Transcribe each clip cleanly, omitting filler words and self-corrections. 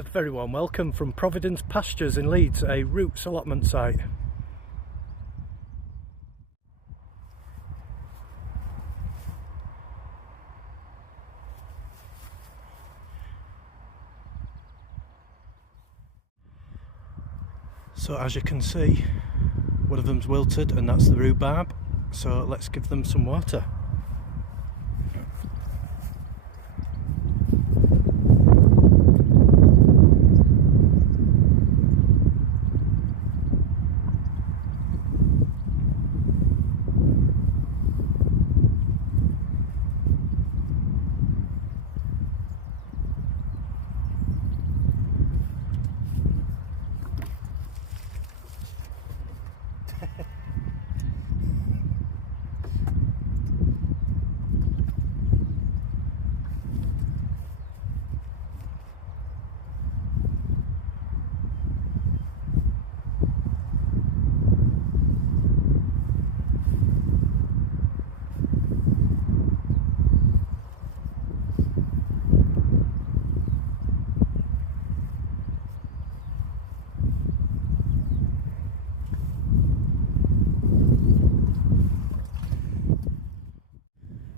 A very warm welcome from Providence Pastures in Leeds, a roots allotment site. So as you can see, one of them's wilted and that's the rhubarb, so let's give them some water.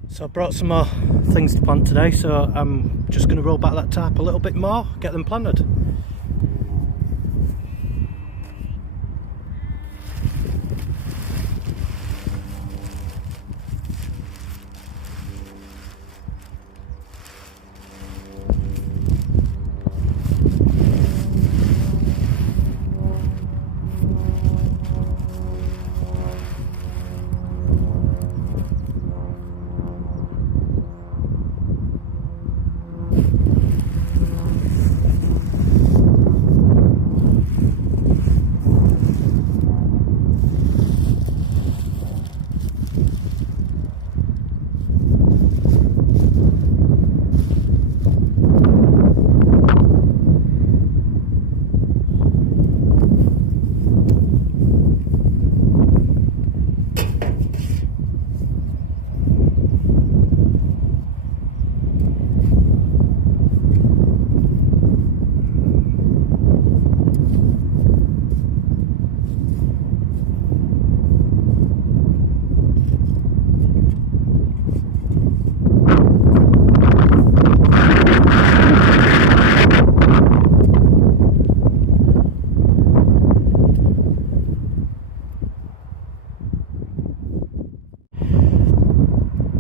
So I brought some more things to plant today, so I'm just going to roll back that tarp a little bit more, get them planted.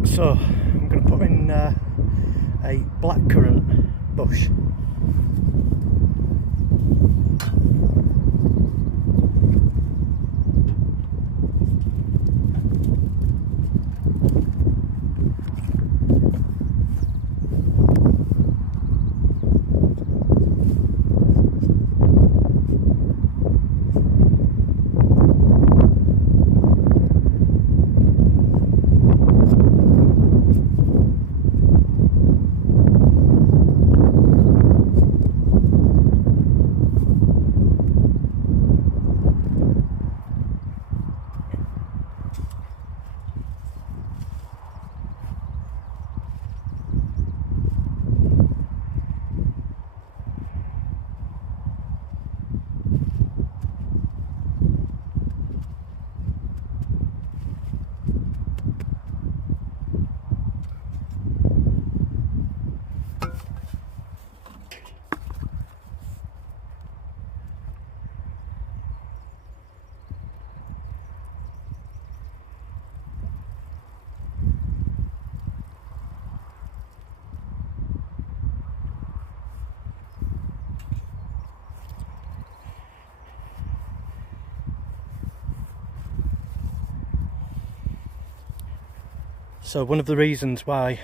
So I'm going to put in a blackcurrant bush. So one of the reasons why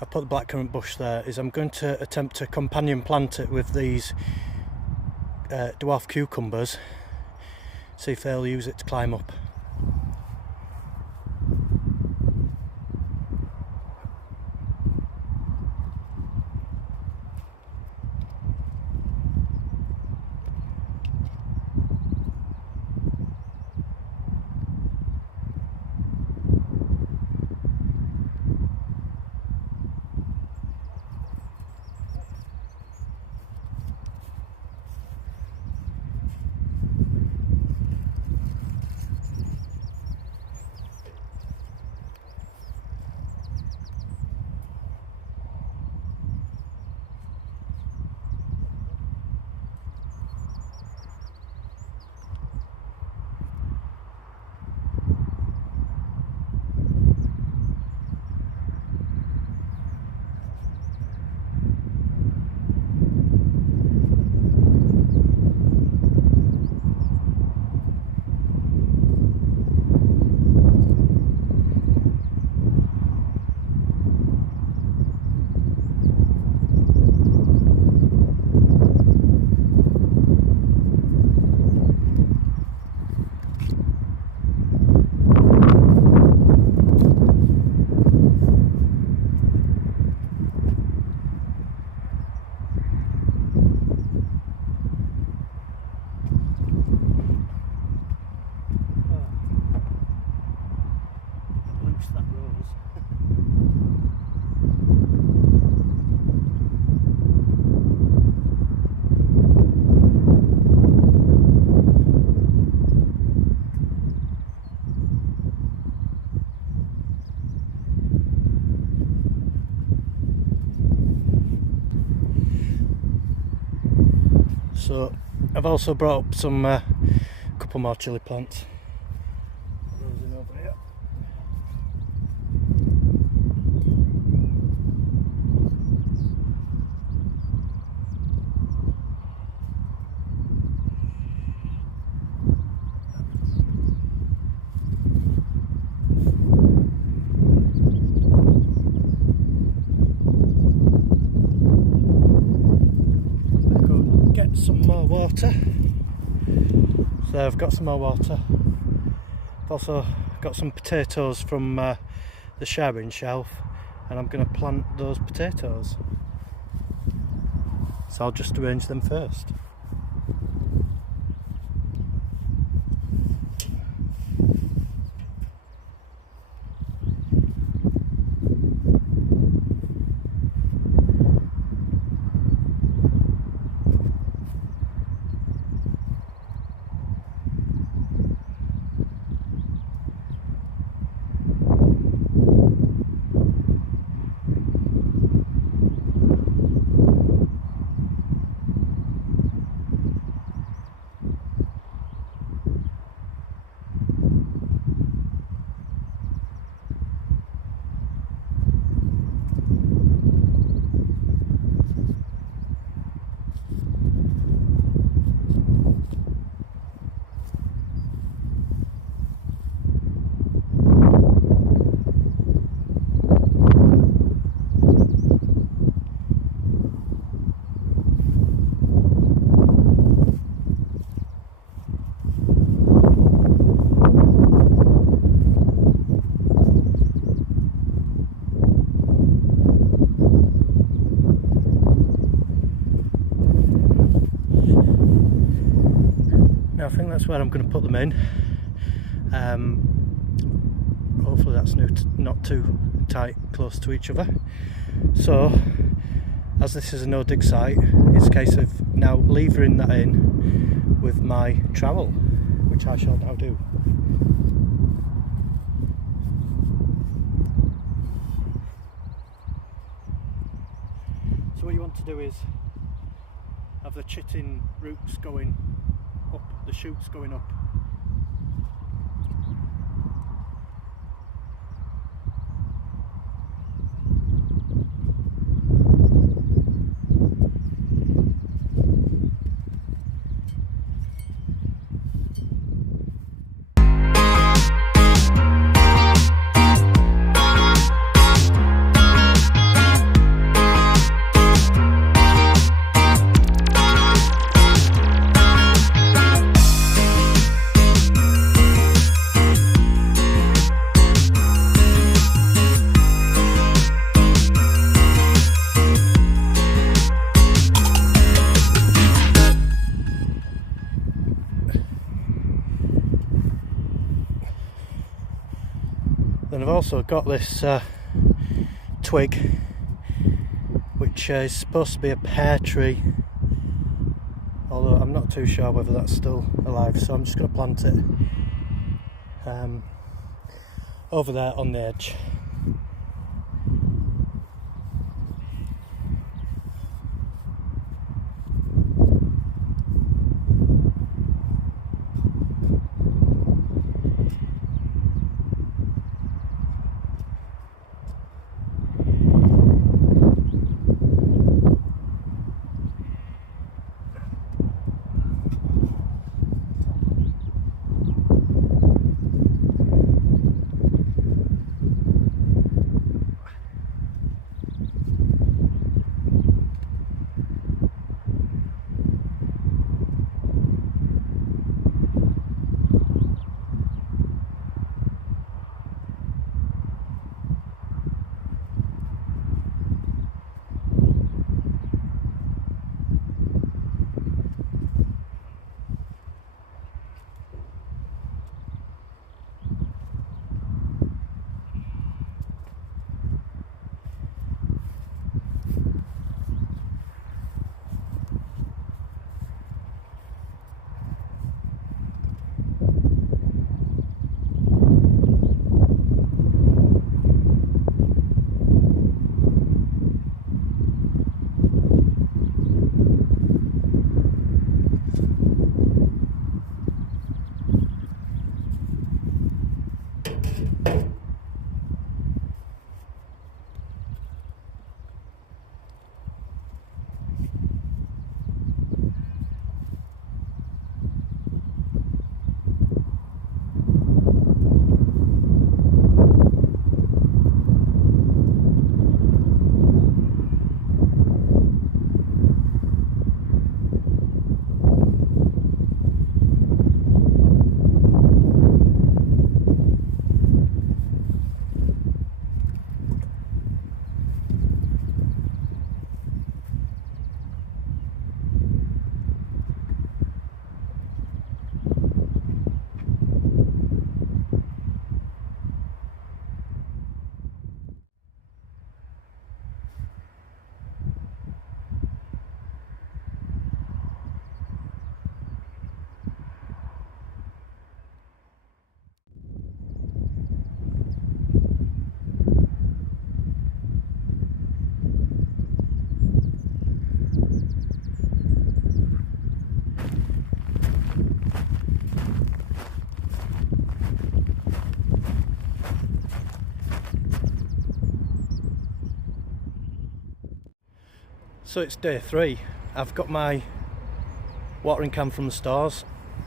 I put the blackcurrant bush there is I'm going to attempt to companion plant it with these dwarf cucumbers, see if they'll use it to climb up. So I've also brought up some couple more chilli plants. Those in over here. Get some more water. So I've got some more water. I've also got some potatoes from the sharing shelf, and I'm going to plant those potatoes. So I'll just arrange them first. I think that's where I'm going to put them in. Hopefully that's not too tight, close to each other. So, as this is a no dig site, it's a case of now levering that in with my trowel, which I shall now do. So what you want to do is have the chitting roots going up, the shoots going up. Then I've also got this twig, which is supposed to be a pear tree, although I'm not too sure whether that's still alive, so I'm just going to plant it over there on the edge. So it's day 3. I've got my watering can from the stores.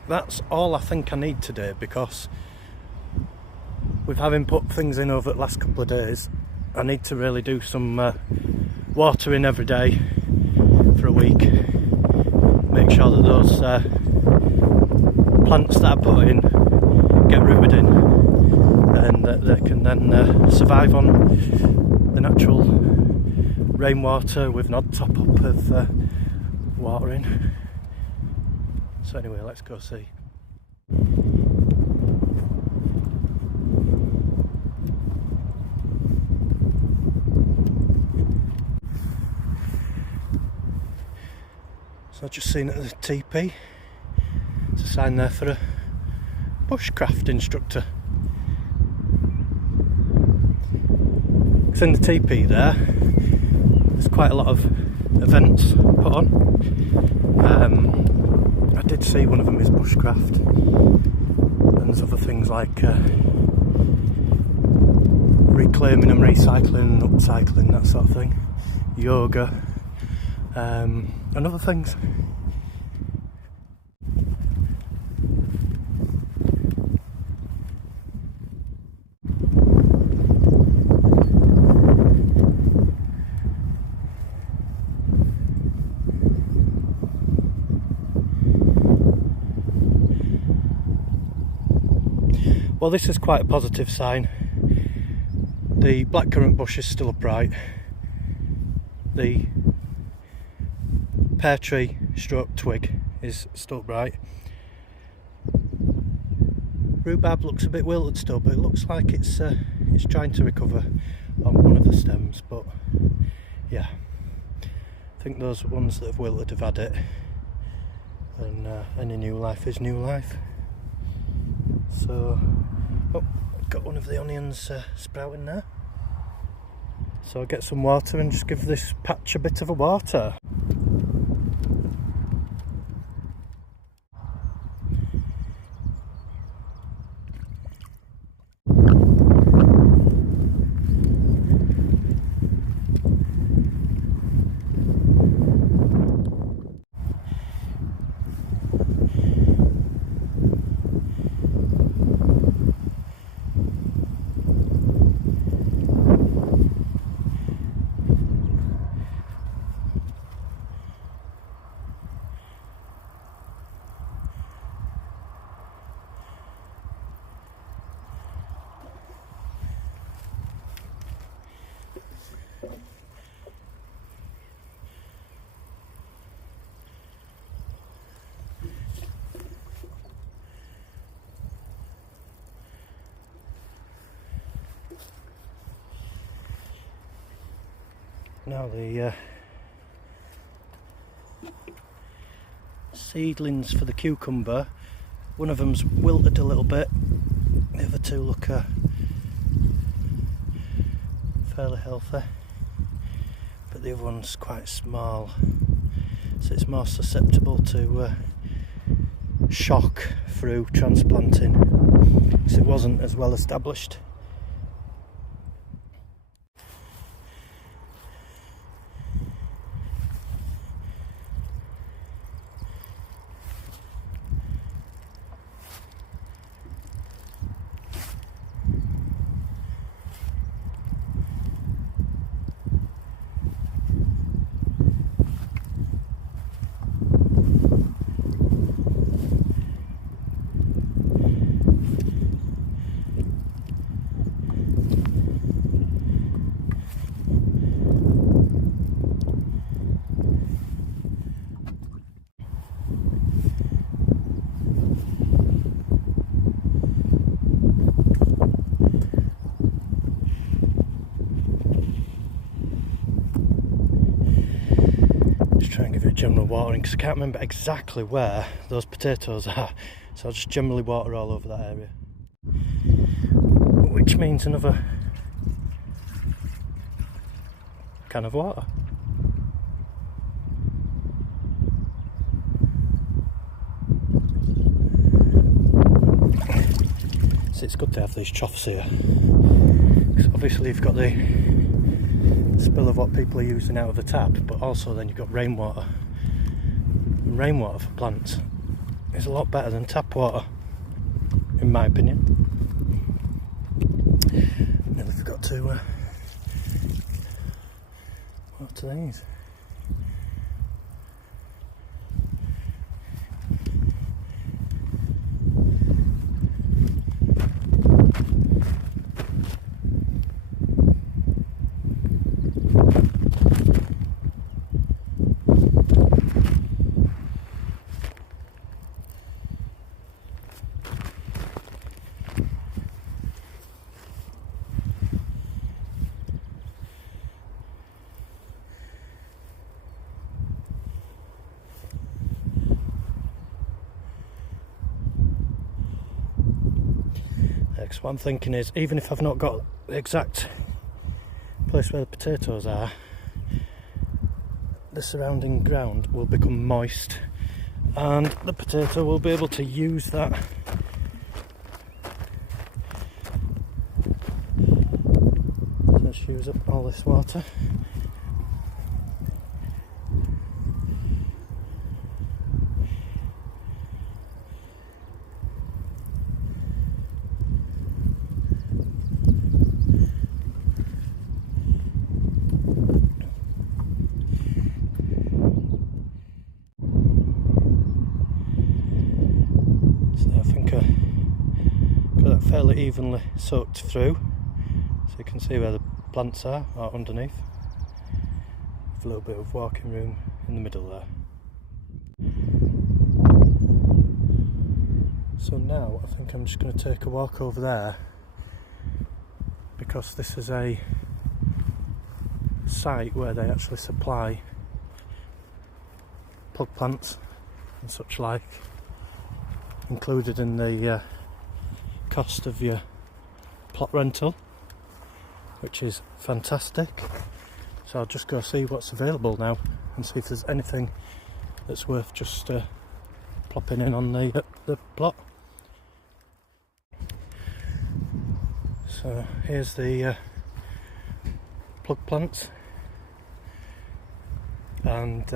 That's all I think I need today, because with having put things in over the last couple of days, I need to really do some watering every day for a week. Make sure that those plants that I put in get rooted in, and that they can then survive on the natural rainwater with an odd top up of watering. So anyway, let's go see. So I've just seen it at the TP. It's a sign there for a bushcraft instructor. It's in the TP there. There's quite a lot of events put on. I did see one of them is bushcraft, and there's other things like reclaiming and recycling and upcycling, that sort of thing, yoga, and other things. Well, this is quite a positive sign. The blackcurrant bush is still upright. The pear tree stroke twig is still upright. Rhubarb looks a bit wilted still, but it looks like it's trying to recover on one of the stems. But yeah, I think those ones that have wilted have had it, and any new life is new life. So, oh, got one of the onions sprouting there. So I'll get some water and just give this patch a bit of a water. Now the seedlings for the cucumber, one of them's wilted a little bit, the other two look fairly healthy, but the other one's quite small, so it's more susceptible to shock through transplanting, because it wasn't as well established. Try and give it a general watering, because I can't remember exactly where those potatoes are, so I'll just generally water all over that area, which means another can of water. So it's good to have these troughs here, because obviously you've got the spill of what people are using out of the tap, but also then you've got rainwater. And rainwater for plants is a lot better than tap water, in my opinion. Nearly forgot to water these. Next, what I'm thinking is, even if I've not got the exact place where the potatoes are, the surrounding ground will become moist and the potato will be able to use that. So let's use up all this water. Fairly evenly soaked through, so you can see where the plants are underneath, with a little bit of walking room in the middle there. So now I think I'm just going to take a walk over there, because this is a site where they actually supply plug plants and such like, included in the cost of your plot rental, which is fantastic. So I'll just go see what's available now and see if there's anything that's worth just plopping in on the plot. So here's the plug plants, and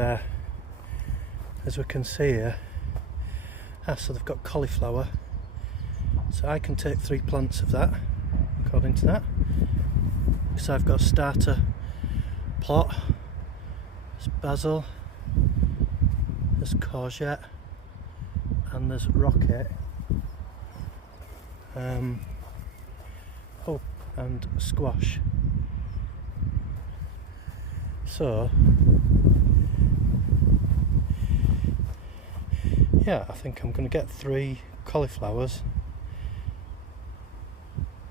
as we can see here, so they've got cauliflower. So I can take 3 plants of that, according to that. So I've got a starter plot, there's basil, there's courgette, and there's rocket. And squash. So yeah, I think I'm going to get 3 cauliflowers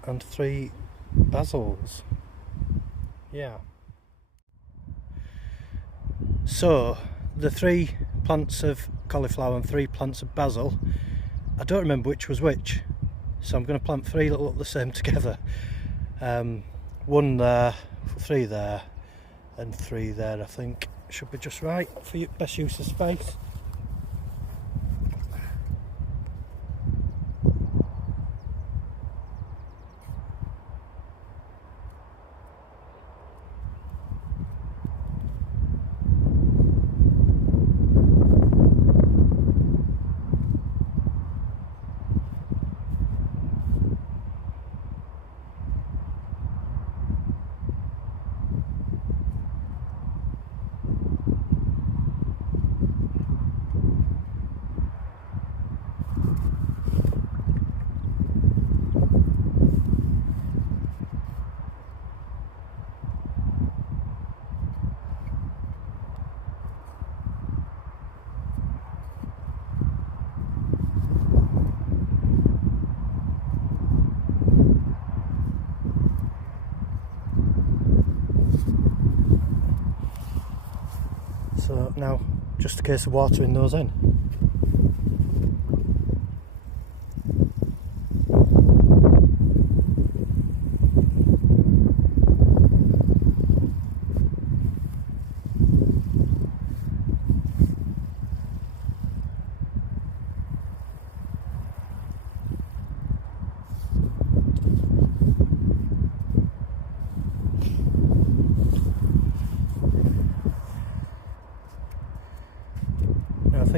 and 3 basils. Yeah. So the 3 plants of cauliflower and 3 plants of basil, I don't remember which was which, so I'm going to plant 3 that look the same together. 1 there, 3 there, and 3 there. I think should be just right for your best use of space. So now just a case of watering those in.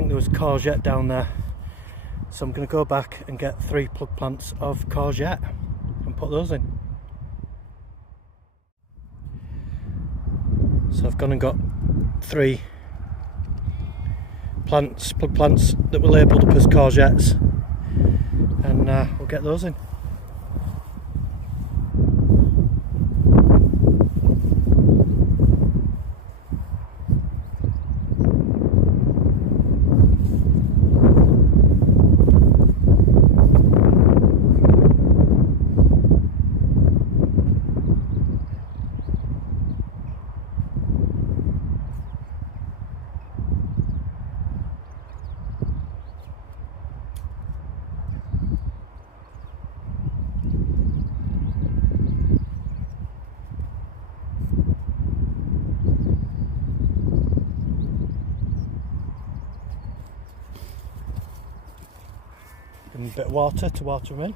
think there was courgette down there, so I'm going to go back and get 3 plug plants of courgette and put those in. So I've gone and got 3 plants, plug plants that were labelled up as courgettes, and we'll get those in. And a bit of water to water them in.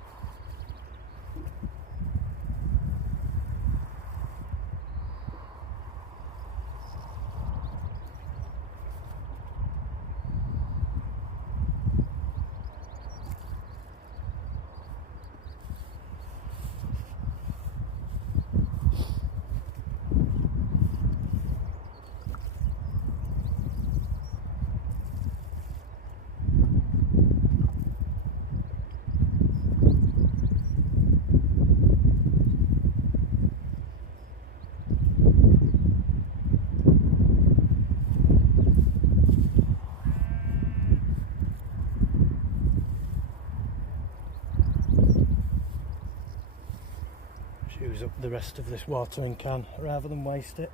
Use up the rest of this watering can rather than waste it.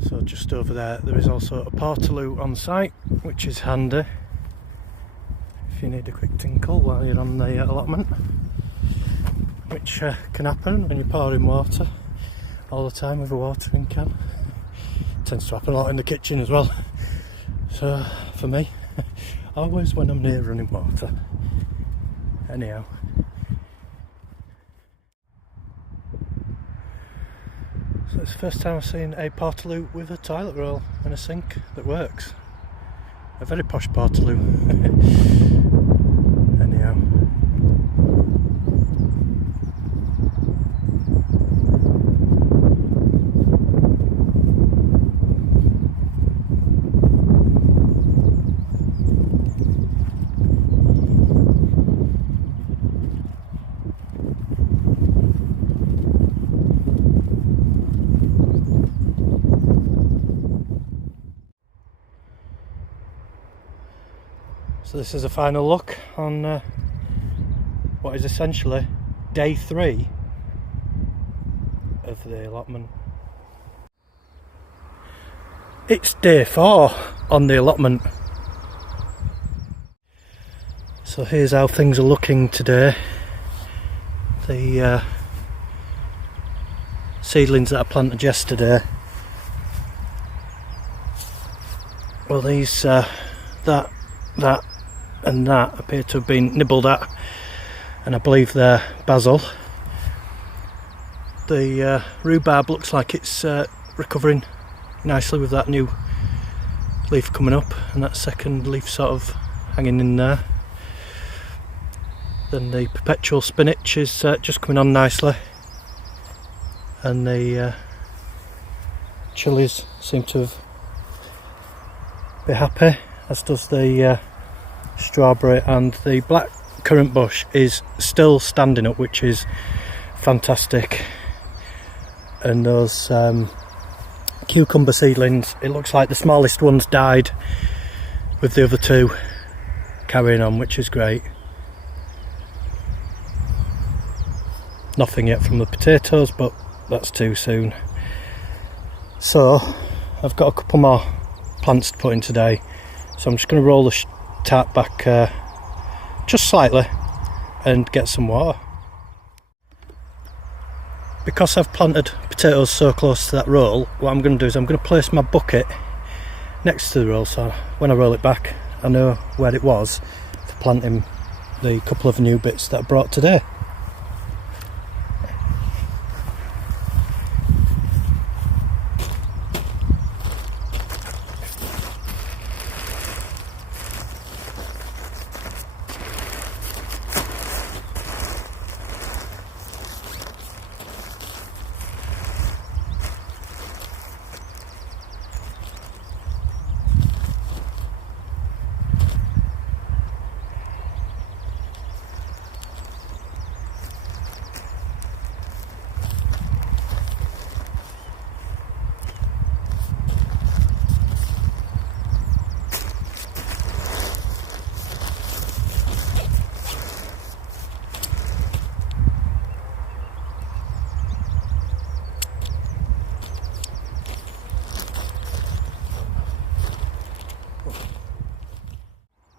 So just over there is also a portaloo on site, which is handy if you need a quick tinkle while you're on the allotment, which can happen when you're pouring water all the time with a watering can. Tends to happen a lot in the kitchen as well. So for me, always when I'm near running water. Anyhow. So it's the first time I've seen a portaloo with a toilet roll and a sink that works. A very posh portaloo. Anyhow. So this is a final look on what is essentially day 3 of the allotment. It's day 4 on the allotment. So here's how things are looking today. The seedlings that I planted yesterday, well, these that and that appear to have been nibbled at, and I believe they're basil. The rhubarb looks like it's recovering nicely with that new leaf coming up and that second leaf sort of hanging in there. Then the perpetual spinach is just coming on nicely, and the chilies seem to have be happy, as does the strawberry, and the black currant bush is still standing up, which is fantastic. And those cucumber seedlings, it looks like the smallest ones died, with the other 2 carrying on, which is great. Nothing yet from the potatoes, but that's too soon. So I've got a couple more plants to put in today, so I'm just going to roll the tarp back just slightly and get some water. because I've planted potatoes so close to that roll, what I'm going to do is I'm going to place my bucket next to the roll, so when I roll it back I know where it was for planting the couple of new bits that I brought today.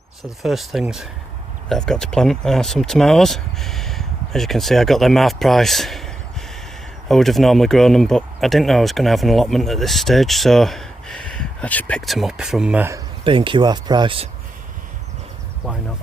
So the first things that I've got to plant are some tomatoes. As you can see, I got them half price. I would have normally grown them, but I didn't know I was going to have an allotment at this stage, so I just picked them up from B&Q half price. Why not?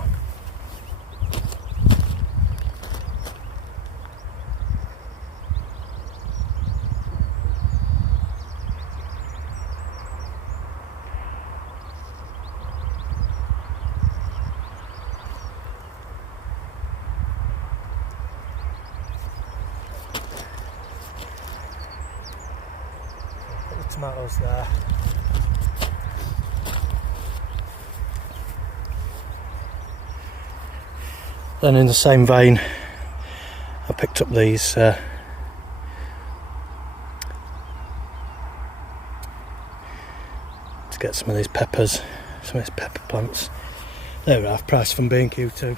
Tomatoes there. Then in the same vein I picked up these to get some of these peppers, some of these pepper plants. They were half price from B&Q too.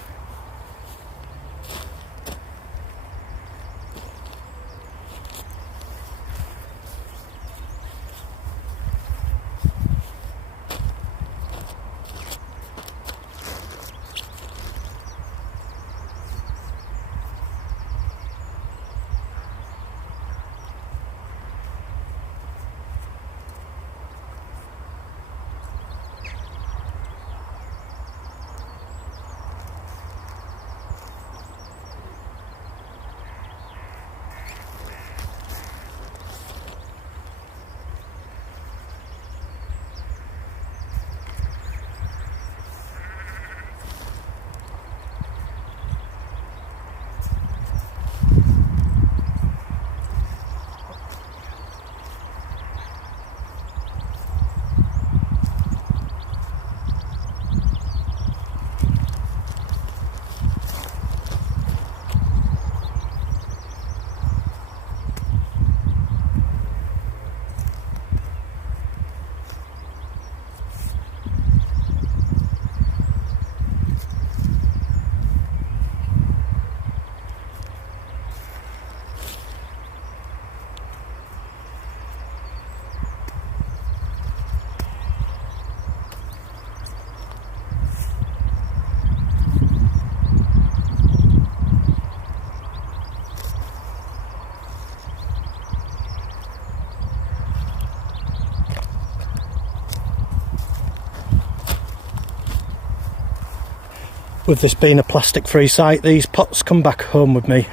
With this being a plastic free site, these pots come back home with me.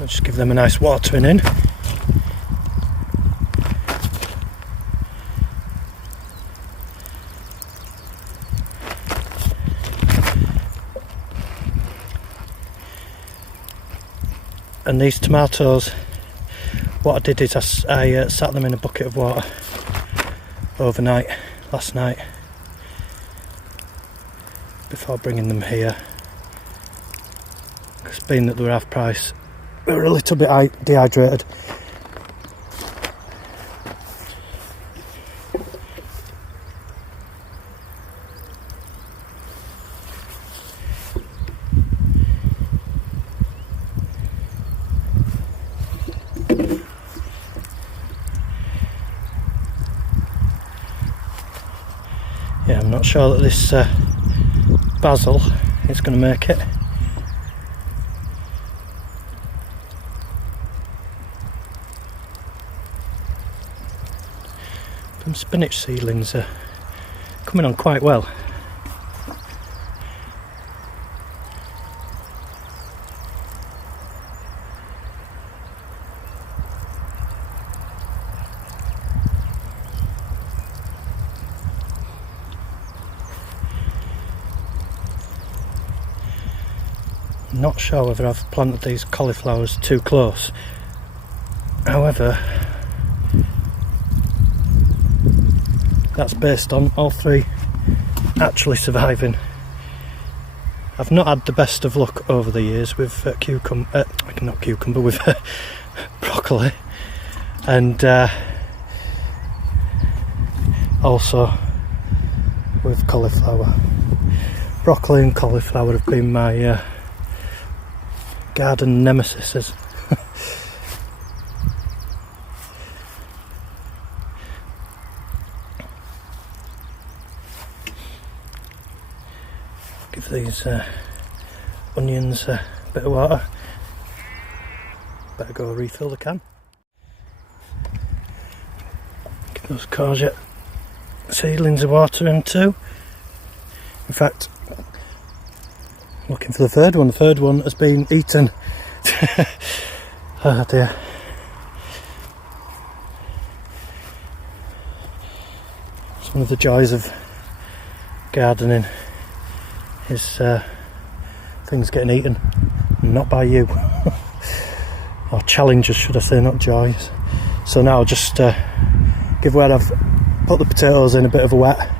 I'll just give them a nice watering in. And these tomatoes, what I did is I sat them in a bucket of water overnight last night before bringing them here, because being that they were half price, they were a little bit dehydrated. sure that this basil is going to make it. Some spinach seedlings are coming on quite well. Not sure whether I've planted these cauliflowers too close. However, that's based on all three actually surviving. I've not had the best of luck over the years with with broccoli, and also with cauliflower. Broccoli and cauliflower have been my garden nemesis. Give these onions a bit of water. Better go refill the can. Give those courgette seedlings of water in too. In fact, looking for the third one. The third one has been eaten. Oh dear. It's one of the joys of gardening, is things getting eaten, not by you. Or challenges, should I say, not joys. So now I'll just give where I've put the potatoes in a bit of a wet,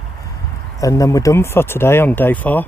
and then we're done for today on day 4.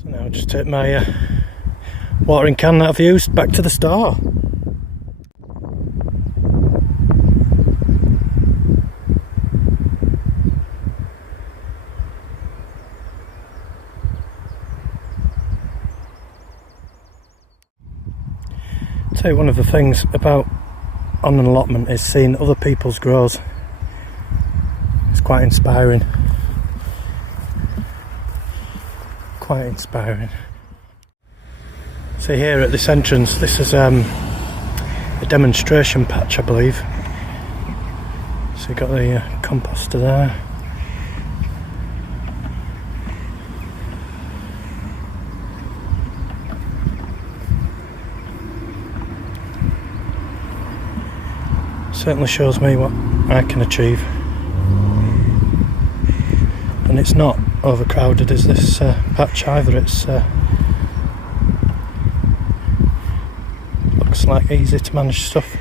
So now I'll just take my watering can that I've used back to the store. Tell you, one of the things about on an allotment is seeing other people's grows. It's quite inspiring. Quite inspiring. So here at this entrance, this is a demonstration patch, I believe. So you've got the composter there. Certainly shows me what I can achieve. And it's not overcrowded as this patch either. It's looks like easy to manage stuff.